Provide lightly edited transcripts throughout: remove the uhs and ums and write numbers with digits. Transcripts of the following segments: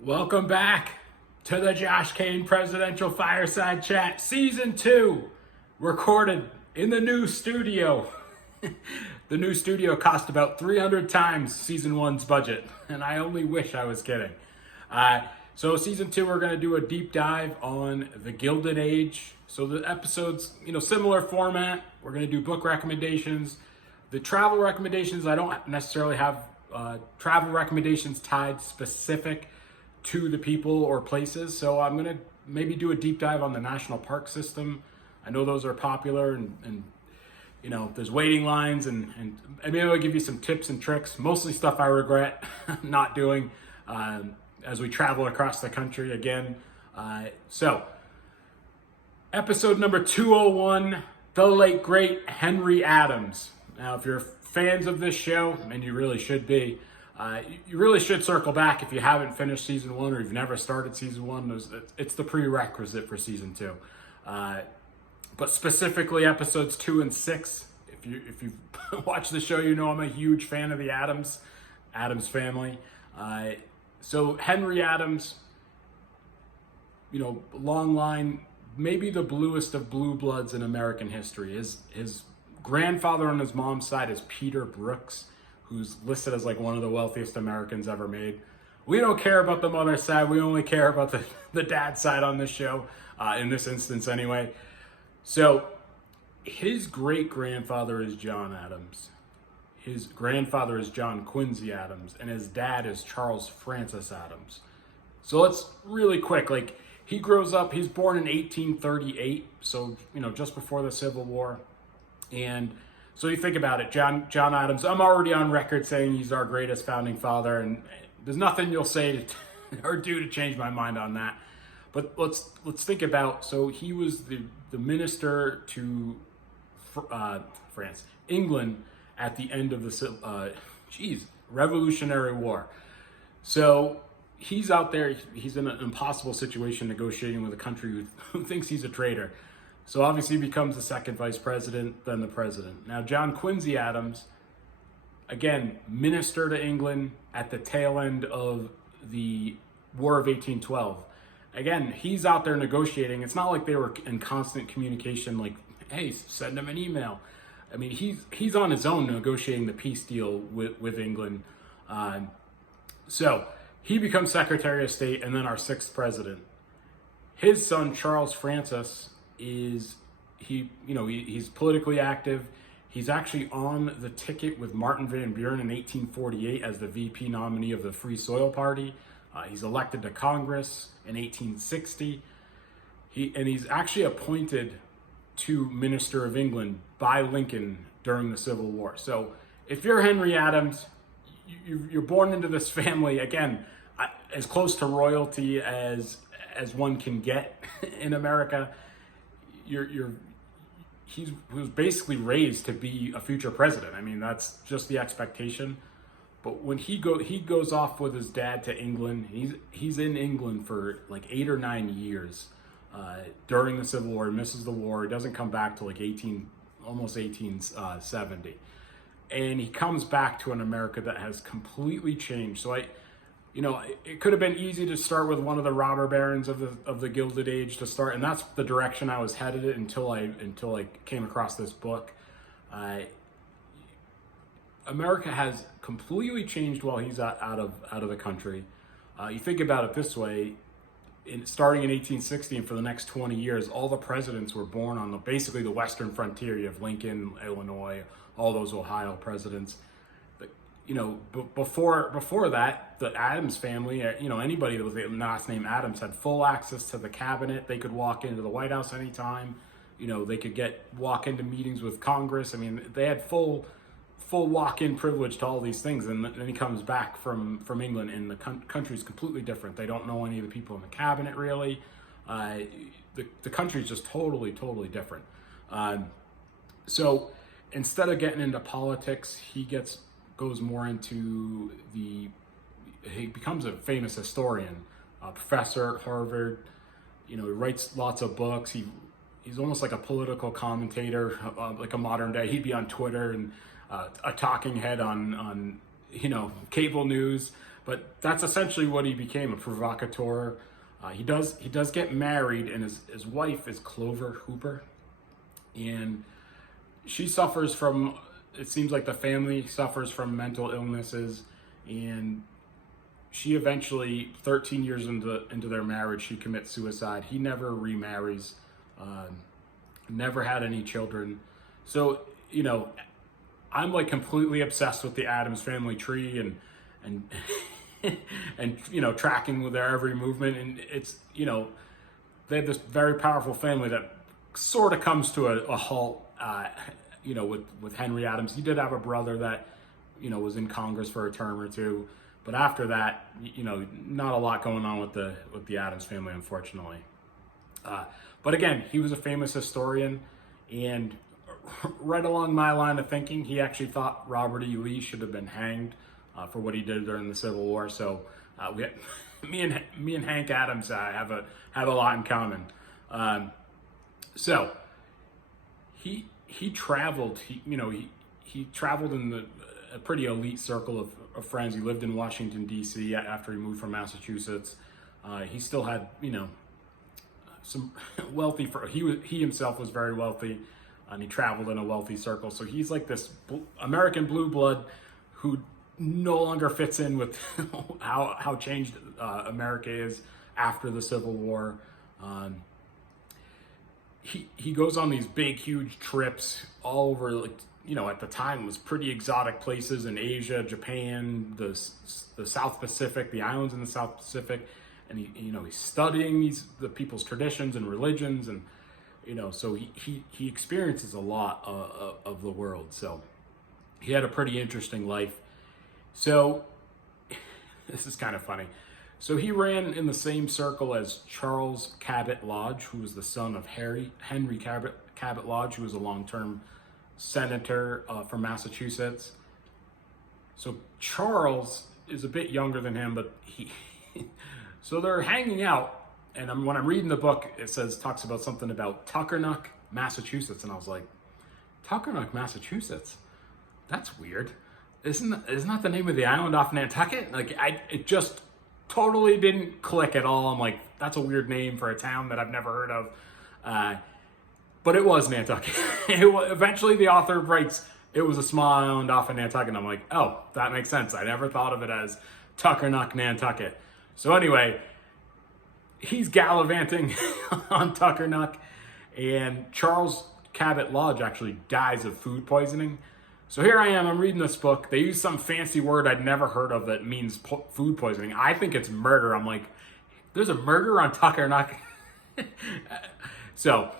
Welcome back to the Josh Kane Presidential Fireside Chat, Season 2, recorded in the new studio. The new studio cost about 300 times Season 1's budget, and I only wish I was kidding. So Season 2, we're going to do a deep dive on the Gilded Age. So the episodes, similar format. We're going to do book recommendations. The travel recommendations, I don't necessarily have travel recommendations tied specific to the people or places. So I'm going to maybe do a deep dive on the national park system. I know those are popular and there's waiting lines and maybe I'll give you some tips and tricks, mostly stuff I regret not doing as we travel across the country again. So episode number 201, the late great Henry Adams. Now, if you're fans of this show, and you really should be, you really should circle back if you haven't finished season 1 or you've never started season 1. It's the prerequisite for season 2. But specifically episodes 2 and 6, if you watch the show, I'm a huge fan of the Adams family. So Henry Adams, long line, maybe the bluest of blue bloods in American history. His grandfather on his mom's side is Peter Brooks, who's listed as like one of the wealthiest Americans ever made. We don't care about the mother's side. We only care about the dad's side on this show, in this instance anyway. So his great-grandfather is John Adams. His grandfather is John Quincy Adams, and his dad is Charles Francis Adams. So let's really quick, he grows up, he's born in 1838, so, just before the Civil War. And so you think about it, John Adams, I'm already on record saying he's our greatest founding father, and there's nothing you'll say or do to change my mind on that. But let's think about, so he was the minister to England at the end of the Revolutionary War. So he's out there, he's in an impossible situation negotiating with a country who thinks he's a traitor. So obviously he becomes the second vice president, then the president. Now, John Quincy Adams, again, minister to England at the tail end of the War of 1812. Again, he's out there negotiating. It's not like they were in constant communication, like, hey, send him an email. I mean, he's on his own negotiating the peace deal with England. So he becomes Secretary of State and then our 6th president. His son, Charles Francis, he's politically active. He's actually on the ticket with Martin Van Buren in 1848 as the VP nominee of the Free Soil Party. He's elected to Congress in 1860. He's actually appointed to Minister of England by Lincoln during the Civil War. So if you're Henry Adams, you're born into this family, again, as close to royalty as one can get in America. He was basically raised to be a future president. I mean, that's just the expectation. But when he goes off with his dad to England, he's in England for like 8 or 9 years during the Civil War. He misses the war. He doesn't come back to almost 1870, and he comes back to an America that has completely changed. So it could have been easy to start with one of the robber barons of the Gilded Age to start, and that's the direction I was headed until I came across this book. America has completely changed while he's out of the country. You think about it this way: starting in 1860 and for the next 20 years, all the presidents were born on basically the western frontier. You have Lincoln, Illinois, all those Ohio presidents. Before that, the Adams family, anybody that was the last name Adams had full access to the cabinet. They could walk into the White House anytime. They could walk into meetings with Congress. I mean, they had full walk-in privilege to all these things. And then he comes back from England, and the country's completely different. They don't know any of the people in the cabinet, really. The country's just totally different. So instead of getting into politics, he goes more into he becomes a famous historian, a professor at Harvard. He writes lots of books. He's almost like a political commentator, like a modern day. He'd be on Twitter and a talking head on cable news. But that's essentially what he became, a provocateur. He does get married, and his wife is Clover Hooper, and she suffers from, it seems like the family suffers from mental illnesses, and she eventually, 13 years into their marriage, she commits suicide. He never remarries, never had any children. So, you know, I'm like completely obsessed with the Addams Family tree and and you know, tracking with their every movement. And it's, you know, they have this very powerful family that sort of comes to a halt, you know, with Henry Adams. He did have a brother that, you know, was in Congress for a term or two. But after that, you know, not a lot going on with the Addams family, unfortunately. But again, he was a famous historian, and right along my line of thinking, he actually thought Robert E. Lee should have been hanged for what he did during the Civil War. So me and Hank Adams have a lot in common. So he traveled. He traveled in a pretty elite circle of friends. He lived in Washington, D.C. after he moved from Massachusetts. He still had, you know, some wealthy. He himself was very wealthy, and he traveled in a wealthy circle. So he's like this American blue blood who no longer fits in with how changed America is after the Civil War. He goes on these big, huge trips all over, like, you know, at the time it was pretty exotic places in Asia, Japan, the South Pacific, the islands in the South Pacific, and he's studying the people's traditions and religions, and you know, so he experiences a lot of the world. So he had a pretty interesting life. So this is kind of funny. So he ran in the same circle as Charles Cabot Lodge, who was the son of Henry Cabot Lodge, who was a long-term senator from Massachusetts. So Charles is a bit younger than him, but so they're hanging out, and when I'm reading the book, it talks about something about Tuckernuck, Massachusetts, and I was like, Tuckernuck, Massachusetts? That's weird. Isn't that the name of the island off Nantucket? Like, it just totally didn't click at all. I'm like, that's a weird name for a town that I've never heard of. But it was Nantucket. Eventually the author writes, it was a small island off of Nantucket. And I'm like, oh, that makes sense. I never thought of it as Tuckernuck, Nantucket. So anyway, he's gallivanting on Tuckernuck, and Charles Cabot Lodge actually dies of food poisoning. So here I am, I'm reading this book. They use some fancy word I'd never heard of that means food poisoning. I think it's murder. I'm like, there's a murder on Tuckernuck? So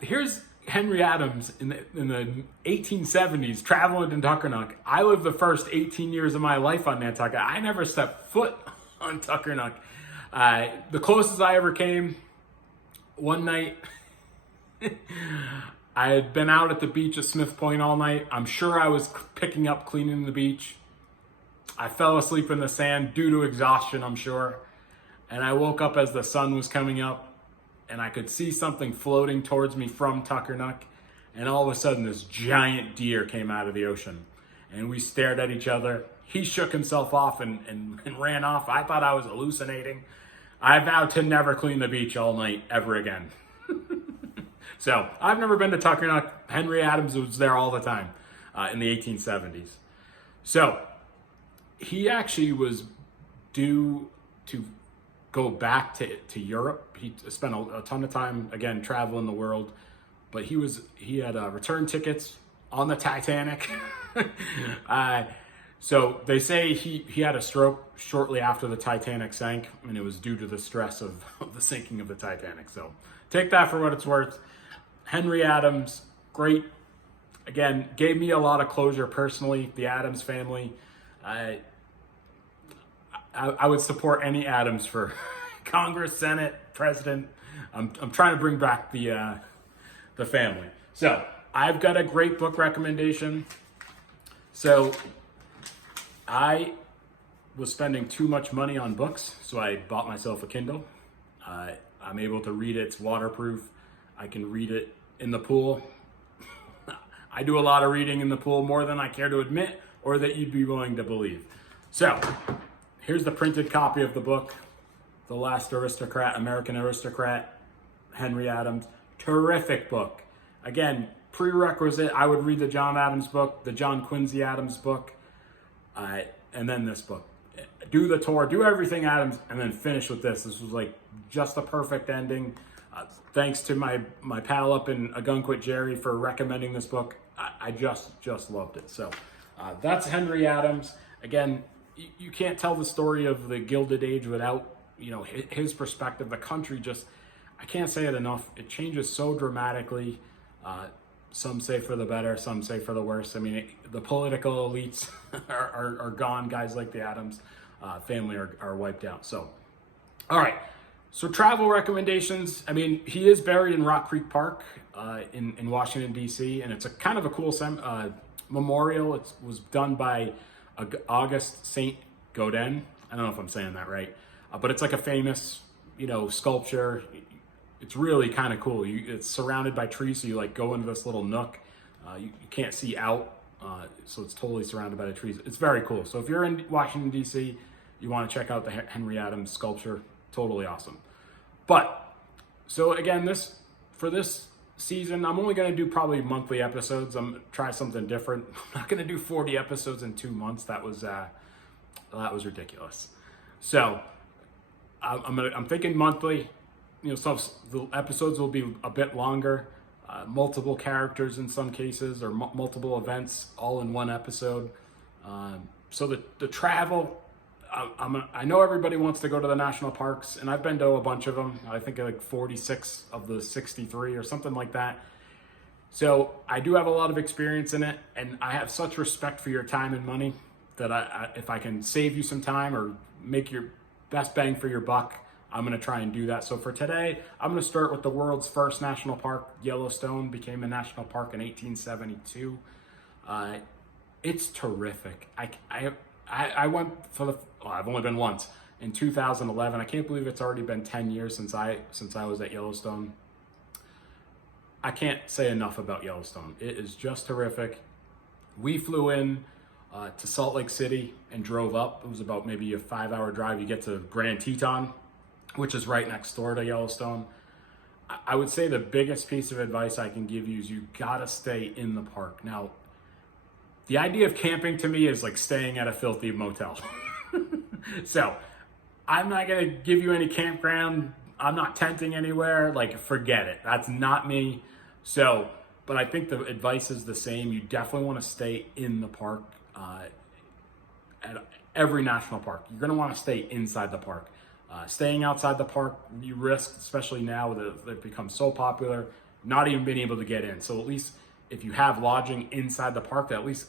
here's Henry Adams in the 1870s traveling to Tuckernuck. I lived the first 18 years of my life on Nantucket. I never stepped foot on Tuckernuck. The closest I ever came, one night, I had been out at the beach at Smith Point all night. I'm sure I was picking up cleaning the beach. I fell asleep in the sand due to exhaustion, I'm sure. And I woke up as the sun was coming up, and I could see something floating towards me from Tuckernuck. And all of a sudden, this giant deer came out of the ocean. And we stared at each other. He shook himself off and ran off. I thought I was hallucinating. I vowed to never clean the beach all night ever again. So I've never been to Tuckernuck. Henry Adams was there all the time in the 1870s. So he actually was due to go back to Europe. He spent a ton of time, again, traveling the world, but he had return tickets on the Titanic. So they say he had a stroke shortly after the Titanic sank, and it was due to the stress of the sinking of the Titanic. So take that for what it's worth. Henry Adams, great. Again, gave me a lot of closure personally. The Adams family. I would support any Adams for Congress, Senate, President. I'm trying to bring back the family. So I've got a great book recommendation. So I was spending too much money on books, so I bought myself a Kindle. I'm able to read it. It's waterproof. I can read it in the pool. I do a lot of reading in the pool, more than I care to admit or that you'd be willing to believe. So here's the printed copy of the book, The Last Aristocrat, American Aristocrat, Henry Adams. Terrific book. Again, prerequisite, I would read the John Adams book, the John Quincy Adams book, and then this book. Do the tour, do everything Adams, and then finish with this. This was like just a perfect ending. Thanks to my pal up in Agunquit, Jerry, for recommending this book. I just loved it. So that's Henry Adams. Again, you can't tell the story of the Gilded Age without, his perspective. The country just, I can't say it enough. It changes so dramatically. Some say for the better, some say for the worse. I mean, the political elites are gone. Guys like the Adams family are wiped out. So, all right. So travel recommendations. I mean, he is buried in Rock Creek Park in Washington, D.C., and it's a kind of a cool memorial. It was done by Auguste Saint Gaudens. I don't know if I'm saying that right, but it's like a famous, sculpture. It's really kind of cool. It's surrounded by trees, so you like go into this little nook. You can't see out, so it's totally surrounded by the trees. It's very cool. So if you're in Washington, D.C., you want to check out the Henry Adams sculpture. Totally awesome. But, so again, for this season, I'm only going to do probably monthly episodes. I'm going to try something different. I'm not going to do 40 episodes in 2 months. That was ridiculous. So I'm thinking monthly. So the episodes will be a bit longer, multiple characters in some cases, or multiple events all in one episode. So the travel, I know everybody wants to go to the national parks, and I've been to a bunch of them. I think like 46 of the 63 or something like that. So I do have a lot of experience in it, and I have such respect for your time and money that if I can save you some time or make your best bang for your buck, I'm going to try and do that. So for today, I'm going to start with the world's first national park. Yellowstone became a national park in 1872. It's terrific. I went I've only been once in 2011. I can't believe it's already been 10 years since I was at Yellowstone. I can't say enough about Yellowstone. It is just terrific. We flew in to Salt Lake City and drove up. It was about maybe a 5-hour drive. You get to Grand Teton, which is right next door to Yellowstone. I would say the biggest piece of advice I can give you is you gotta stay in the park. Now, the idea of camping to me is like staying at a filthy motel. So I'm not gonna give you any campground. I'm not tenting anywhere. Like, forget it. That's not me. So, but I think the advice is the same. You definitely want to stay in the park. At every national park, you're gonna want to stay inside the park. Staying outside the park, you risk, especially now that they've become so popular, not even being able to get in. So at least if you have lodging inside the park, that at least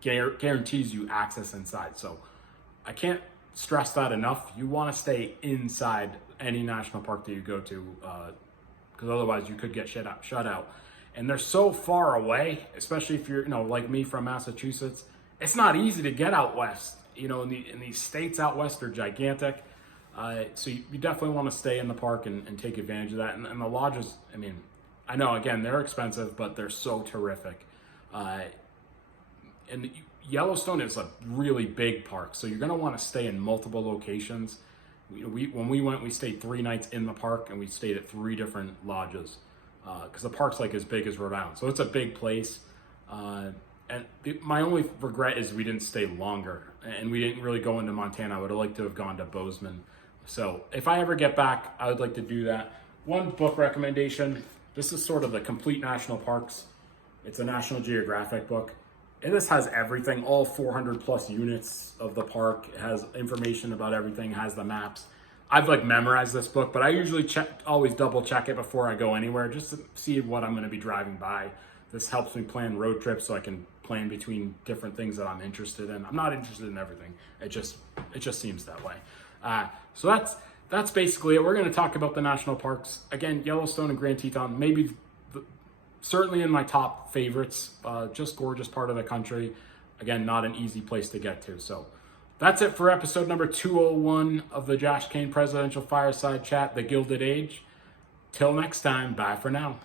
guarantees you access inside. So I can't stress that enough. You want to stay inside any national park that you go to, because otherwise you could get shut out. And they're so far away, especially if you're, like me from Massachusetts. It's not easy to get out west. In these states out west are gigantic. So you definitely want to stay in the park and take advantage of that. And the lodges, I mean, I know, again, they're expensive, but they're so terrific. And Yellowstone is a really big park, so you're going to want to stay in multiple locations. When we went, we stayed 3 nights in the park, and we stayed at 3 different lodges, because the park's like as big as Rhode Island. So it's a big place. And my only regret is we didn't stay longer, and we didn't really go into Montana. I would have liked to have gone to Bozeman. So if I ever get back, I would like to do that. One book recommendation. This is sort of the Complete National Parks. It's a National Geographic book. And this has everything, all 400 plus units of the park. It has information about everything, has the maps. I've memorized this book, but I usually always double check it before I go anywhere, just to see what I'm going to be driving by. This helps me plan road trips so I can plan between different things that I'm interested in. I'm not interested in everything. It just seems that way. So that's basically it. We're going to talk about the national parks. Again, Yellowstone and Grand Teton, maybe certainly in my top favorites. Just gorgeous part of the country. Again, not an easy place to get to. So that's it for episode number 201 of the Josh Kane Presidential Fireside Chat, The Gilded Age. Till next time, bye for now.